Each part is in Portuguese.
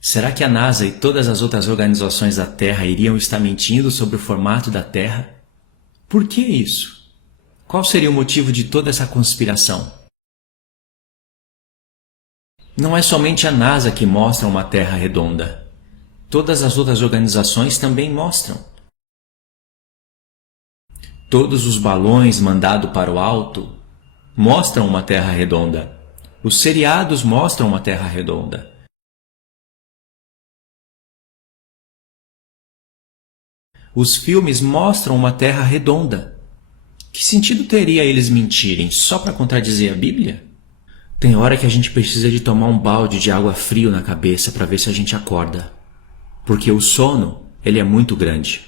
Será que a NASA e todas as outras organizações da Terra iriam estar mentindo sobre o formato da Terra? Por que isso? Qual seria o motivo de toda essa conspiração? Não é somente a NASA que mostra uma Terra redonda. Todas as outras organizações também mostram. Todos os balões mandados para o alto mostram uma Terra redonda. Os seriados mostram uma Terra redonda. Os filmes mostram uma Terra redonda. Que sentido teria eles mentirem só para contradizer a Bíblia? Tem hora que a gente precisa de tomar um balde de água frio na cabeça para ver se a gente acorda. Porque o sono, ele é muito grande.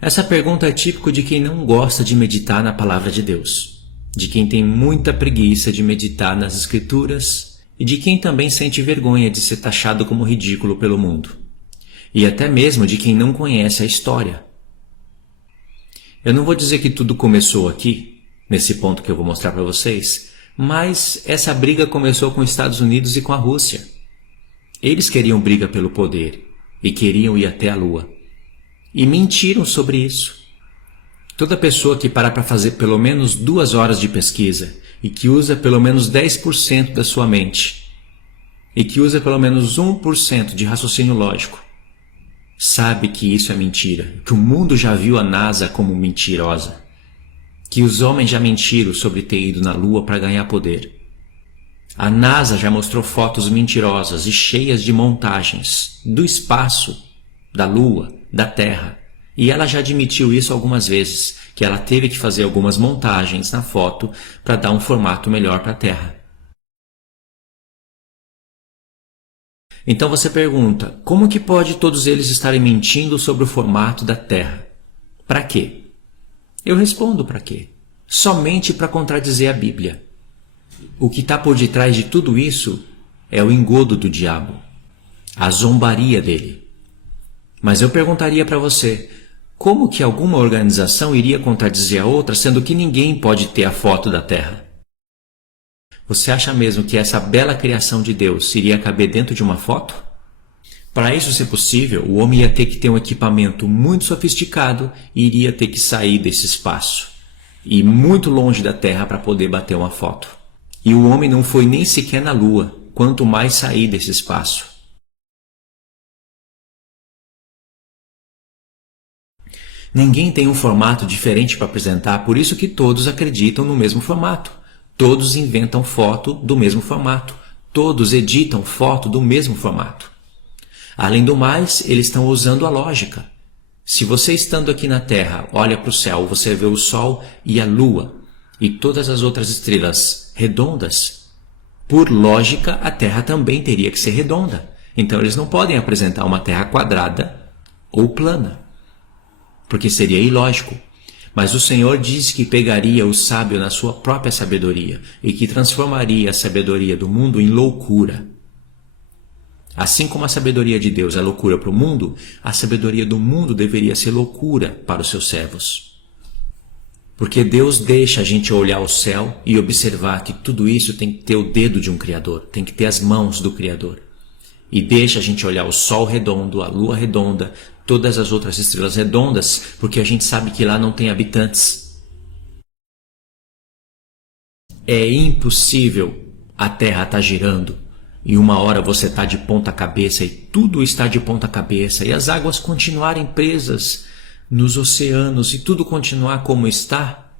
Essa pergunta é típico de quem não gosta de meditar na Palavra de Deus, de quem tem muita preguiça de meditar nas Escrituras e de quem também sente vergonha de ser taxado como ridículo pelo mundo. E até mesmo de quem não conhece a história. Eu não vou dizer que tudo começou aqui, nesse ponto que eu vou mostrar para vocês, mas essa briga começou com os Estados Unidos e com a Rússia. Eles queriam briga pelo poder e queriam ir até a Lua. E mentiram sobre isso. Toda pessoa que parar para fazer pelo menos 2 horas de pesquisa e que usa pelo menos 10% da sua mente e que usa pelo menos 1% de raciocínio lógico, sabe que isso é mentira, que o mundo já viu a NASA como mentirosa, que os homens já mentiram sobre ter ido na Lua para ganhar poder. A NASA já mostrou fotos mentirosas e cheias de montagens do espaço, da Lua, da Terra, e ela já admitiu isso algumas vezes, que ela teve que fazer algumas montagens na foto para dar um formato melhor para a Terra. Então você pergunta, como que pode todos eles estarem mentindo sobre o formato da Terra? Para quê? Eu respondo para quê? Somente para contradizer a Bíblia. O que está por detrás de tudo isso é o engodo do diabo, a zombaria dele. Mas eu perguntaria para você, como que alguma organização iria contradizer a outra, sendo que ninguém pode ter a foto da Terra? Você acha mesmo que essa bela criação de Deus iria caber dentro de uma foto? Para isso ser possível, o homem ia ter que ter um equipamento muito sofisticado e iria ter que sair desse espaço, e muito longe da Terra para poder bater uma foto. E o homem não foi nem sequer na Lua, quanto mais sair desse espaço. Ninguém tem um formato diferente para apresentar, por isso que todos acreditam no mesmo formato. Todos inventam foto do mesmo formato. Todos editam foto do mesmo formato. Além do mais, eles estão usando a lógica. Se você estando aqui na Terra olha para o céu, você vê o Sol e a Lua e todas as outras estrelas redondas, por lógica a Terra também teria que ser redonda. Então eles não podem apresentar uma Terra quadrada ou plana, porque seria ilógico. Mas o Senhor diz que pegaria o sábio na sua própria sabedoria e que transformaria a sabedoria do mundo em loucura. Assim como a sabedoria de Deus é loucura para o mundo, a sabedoria do mundo deveria ser loucura para os seus servos. Porque Deus deixa a gente olhar o céu e observar que tudo isso tem que ter o dedo de um Criador, tem que ter as mãos do Criador. E deixa a gente olhar o Sol redondo, a Lua redonda, todas as outras estrelas redondas, porque a gente sabe que lá não tem habitantes. É impossível a Terra estar girando e uma hora você está de ponta cabeça e tudo está de ponta cabeça e as águas continuarem presas nos oceanos e tudo continuar como está.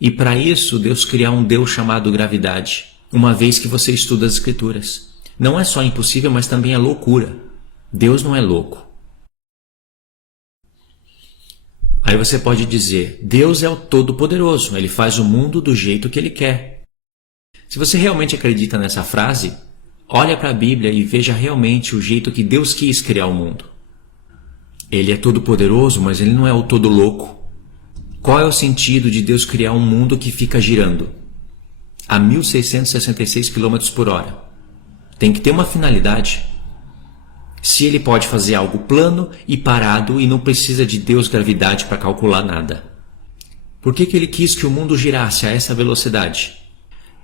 E para isso Deus criar um Deus chamado gravidade, uma vez que você estuda as Escrituras. Não é só impossível, mas também é loucura. Deus não é louco. Aí você pode dizer, Deus é o Todo-Poderoso, Ele faz o mundo do jeito que Ele quer. Se você realmente acredita nessa frase, olha para a Bíblia e veja realmente o jeito que Deus quis criar o mundo. Ele é todo-poderoso, mas Ele não é o todo-louco. Qual é o sentido de Deus criar um mundo que fica girando a 1.666 km por hora? Tem que ter uma finalidade. Se Ele pode fazer algo plano e parado e não precisa de Deus gravidade para calcular nada, por que Ele quis que o mundo girasse a essa velocidade?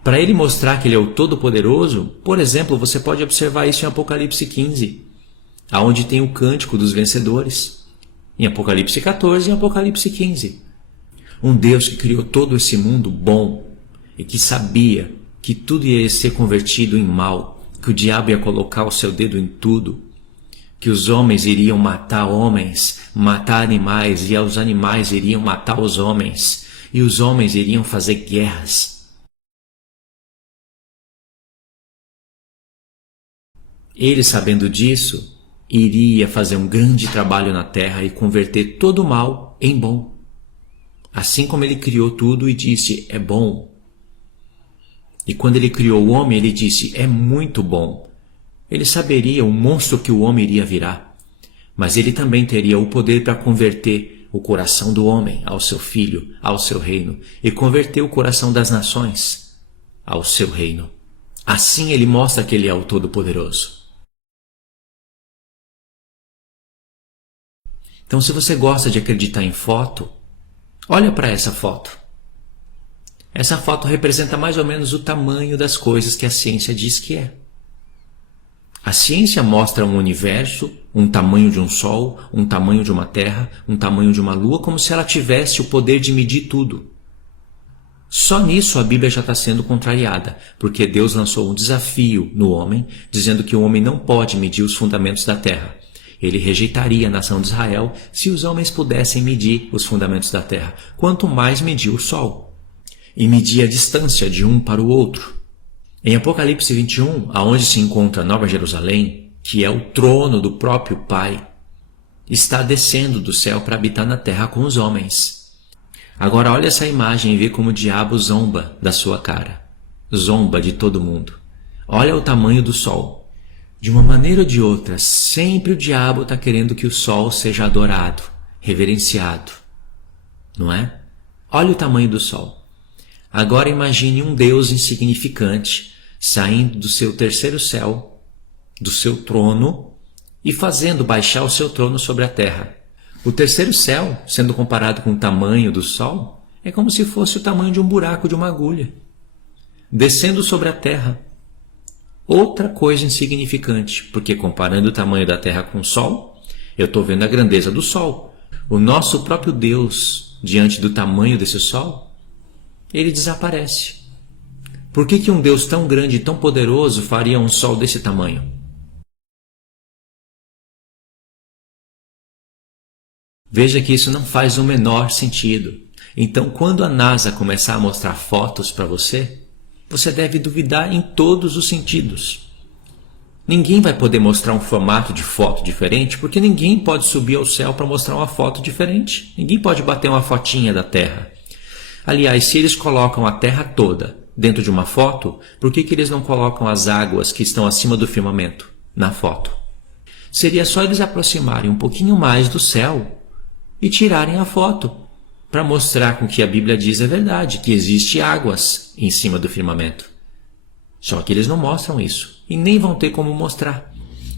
Para ele mostrar que ele é o Todo-Poderoso, por exemplo, você pode observar isso em Apocalipse 15, aonde tem o cântico dos vencedores. Em Apocalipse 14 e em Apocalipse 15. Um Deus que criou todo esse mundo bom e que sabia que tudo ia ser convertido em mal, que o diabo ia colocar o seu dedo em tudo, que os homens iriam matar homens, matar animais, e os animais iriam matar os homens, e os homens iriam fazer guerras. Ele, sabendo disso, iria fazer um grande trabalho na terra e converter todo o mal em bom. Assim como ele criou tudo e disse, é bom. E quando ele criou o homem, ele disse, é muito bom. Ele saberia o monstro que o homem iria virar, mas ele também teria o poder para converter o coração do homem ao seu filho, ao seu reino, e converter o coração das nações ao seu reino. Assim ele mostra que ele é o Todo-Poderoso. Então, se você gosta de acreditar em foto, olha para essa foto. Essa foto representa mais ou menos o tamanho das coisas que a ciência diz que é. A ciência mostra um universo, um tamanho de um sol, um tamanho de uma terra, um tamanho de uma lua, como se ela tivesse o poder de medir tudo. Só nisso a Bíblia já está sendo contrariada, porque Deus lançou um desafio no homem, dizendo que o homem não pode medir os fundamentos da terra. Ele rejeitaria a nação de Israel se os homens pudessem medir os fundamentos da terra, quanto mais medir o sol, e medir a distância de um para o outro. Em Apocalipse 21, aonde se encontra Nova Jerusalém, que é o trono do próprio Pai, está descendo do céu para habitar na terra com os homens. Agora olha essa imagem e vê como o diabo zomba da sua cara. Zomba de todo mundo. Olha o tamanho do sol. De uma maneira ou de outra, sempre o diabo está querendo que o sol seja adorado, reverenciado. Não é? Olha o tamanho do sol. Agora imagine um Deus insignificante saindo do seu terceiro céu, do seu trono, e fazendo baixar o seu trono sobre a terra. O terceiro céu, sendo comparado com o tamanho do sol, é como se fosse o tamanho de um buraco de uma agulha. Descendo sobre a terra. Outra coisa insignificante, porque comparando o tamanho da terra com o sol, eu estou vendo a grandeza do sol. O nosso próprio Deus, diante do tamanho desse sol, ele desaparece. Por que um Deus tão grande e tão poderoso faria um sol desse tamanho? Veja que isso não faz o menor sentido. Então, quando a NASA começar a mostrar fotos para você, você deve duvidar em todos os sentidos. Ninguém vai poder mostrar um formato de foto diferente, porque ninguém pode subir ao céu para mostrar uma foto diferente. Ninguém pode bater uma fotinha da Terra. Aliás, se eles colocam a Terra toda dentro de uma foto, por que eles não colocam as águas que estão acima do firmamento na foto? Seria só eles aproximarem um pouquinho mais do céu e tirarem a foto, para mostrar com que a Bíblia diz é verdade, que existe águas em cima do firmamento. Só que eles não mostram isso, e nem vão ter como mostrar.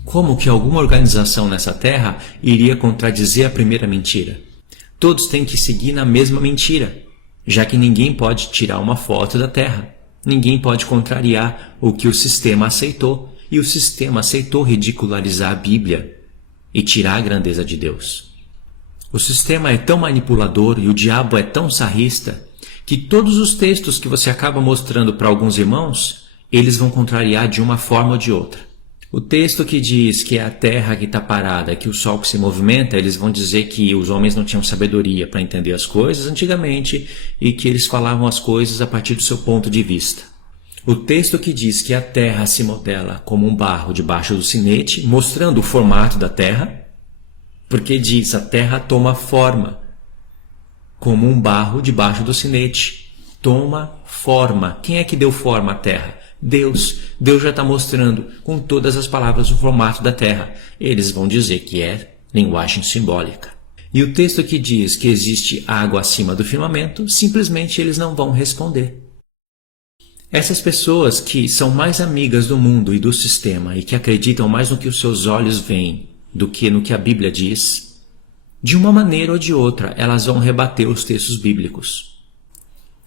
Como que alguma organização nessa terra iria contradizer a primeira mentira? Todos têm que seguir na mesma mentira, já que ninguém pode tirar uma foto da terra. Ninguém pode contrariar o que o sistema aceitou, e o sistema aceitou ridicularizar a Bíblia e tirar a grandeza de Deus. O sistema é tão manipulador e o diabo é tão sarrista que todos os textos que você acaba mostrando para alguns irmãos, eles vão contrariar de uma forma ou de outra. O texto que diz que é a terra que está parada, que o sol que se movimenta, eles vão dizer que os homens não tinham sabedoria para entender as coisas antigamente e que eles falavam as coisas a partir do seu ponto de vista. O texto que diz que a terra se modela como um barro debaixo do sinete, mostrando o formato da terra, porque diz a terra toma forma, como um barro debaixo do sinete. Toma forma. Quem é que deu forma à terra? Deus. Deus já está mostrando com todas as palavras o formato da terra. Eles vão dizer que é linguagem simbólica. E o texto que diz que existe água acima do firmamento, simplesmente eles não vão responder. Essas pessoas que são mais amigas do mundo e do sistema e que acreditam mais no que os seus olhos veem do que no que a Bíblia diz, de uma maneira ou de outra, elas vão rebater os textos bíblicos.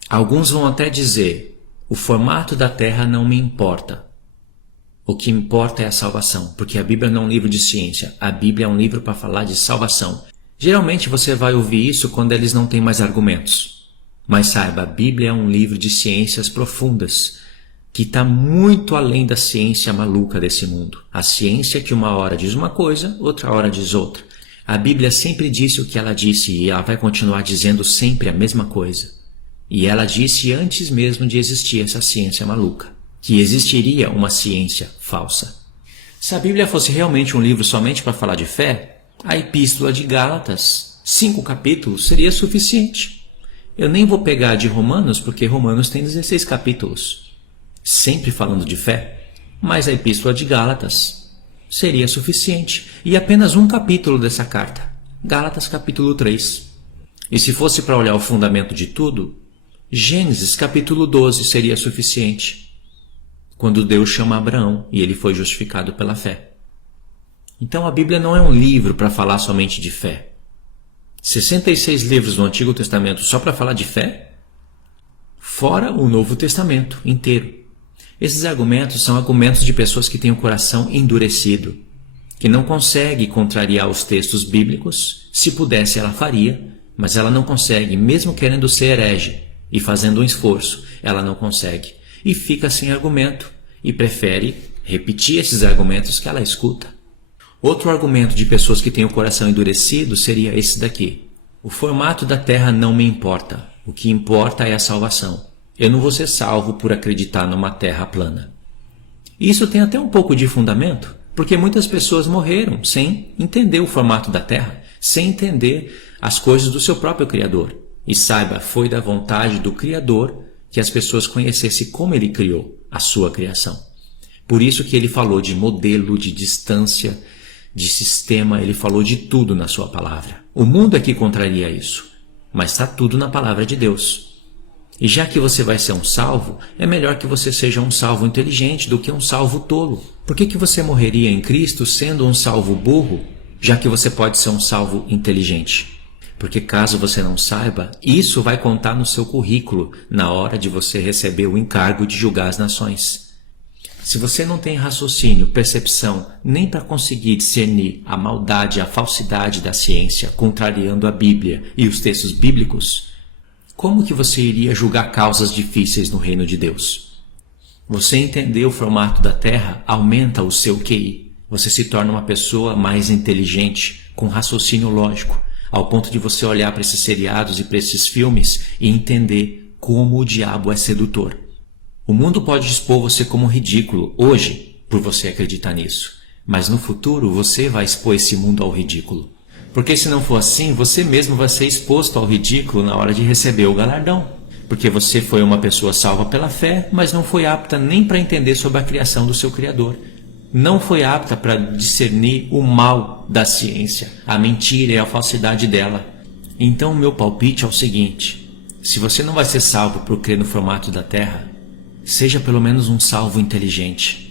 Alguns vão até dizer, O formato da Terra não me importa. O que importa é a salvação, porque a Bíblia não é um livro de ciência. A Bíblia é um livro para falar de salvação. Geralmente você vai ouvir isso quando eles não têm mais argumentos. Mas saiba, a Bíblia é um livro de ciências profundas, que está muito além da ciência maluca desse mundo. A ciência que uma hora diz uma coisa, outra hora diz outra. A Bíblia sempre disse o que ela disse e ela vai continuar dizendo sempre a mesma coisa. E ela disse antes mesmo de existir essa ciência maluca, que existiria uma ciência falsa. Se a Bíblia fosse realmente um livro somente para falar de fé, a Epístola de Gálatas, 5 capítulos, seria suficiente. Eu nem vou pegar de Romanos, porque Romanos tem 16 capítulos, sempre falando de fé, mas a Epístola de Gálatas seria suficiente. E apenas um capítulo dessa carta, Gálatas capítulo 3. E se fosse para olhar o fundamento de tudo, Gênesis capítulo 12 seria suficiente, quando Deus chama Abraão e ele foi justificado pela fé. Então a Bíblia não é um livro para falar somente de fé. 66 livros do Antigo Testamento só para falar de fé? Fora o Novo Testamento inteiro. Esses argumentos são argumentos de pessoas que têm o coração endurecido, que não consegue contrariar os textos bíblicos. Se pudesse, ela faria, mas ela não consegue, mesmo querendo ser herege e fazendo um esforço, ela não consegue. E fica sem argumento e prefere repetir esses argumentos que ela escuta. Outro argumento de pessoas que têm o coração endurecido seria esse daqui. O formato da Terra não me importa. O que importa é a salvação. Eu não vou ser salvo por acreditar numa Terra plana. Isso tem até um pouco de fundamento, porque muitas pessoas morreram sem entender o formato da Terra, sem entender as coisas do seu próprio Criador. E saiba, foi da vontade do Criador que as pessoas conhecessem como ele criou a sua criação. Por isso que ele falou de modelo, de distância, de sistema, ele falou de tudo na sua palavra. O mundo é que contraria isso, mas está tudo na palavra de Deus. E já que você vai ser um salvo, é melhor que você seja um salvo inteligente do que um salvo tolo. Por que você morreria em Cristo sendo um salvo burro, já que você pode ser um salvo inteligente? Porque caso você não saiba, isso vai contar no seu currículo na hora de você receber o encargo de julgar as nações. Se você não tem raciocínio, percepção, nem para conseguir discernir a maldade e a falsidade da ciência, contrariando a Bíblia e os textos bíblicos, como que você iria julgar causas difíceis no reino de Deus? Você entender o formato da Terra aumenta o seu QI. Você se torna uma pessoa mais inteligente, com raciocínio lógico, ao ponto de você olhar para esses seriados e para esses filmes e entender como o diabo é sedutor. O mundo pode expor você como ridículo hoje, por você acreditar nisso. Mas no futuro você vai expor esse mundo ao ridículo. Porque se não for assim, você mesmo vai ser exposto ao ridículo na hora de receber o galardão. Porque você foi uma pessoa salva pela fé, mas não foi apta nem para entender sobre a criação do seu Criador. Não foi apta para discernir o mal da ciência, a mentira e a falsidade dela. Então o meu palpite é o seguinte: se você não vai ser salvo por crer no formato da Terra, seja pelo menos um salvo inteligente.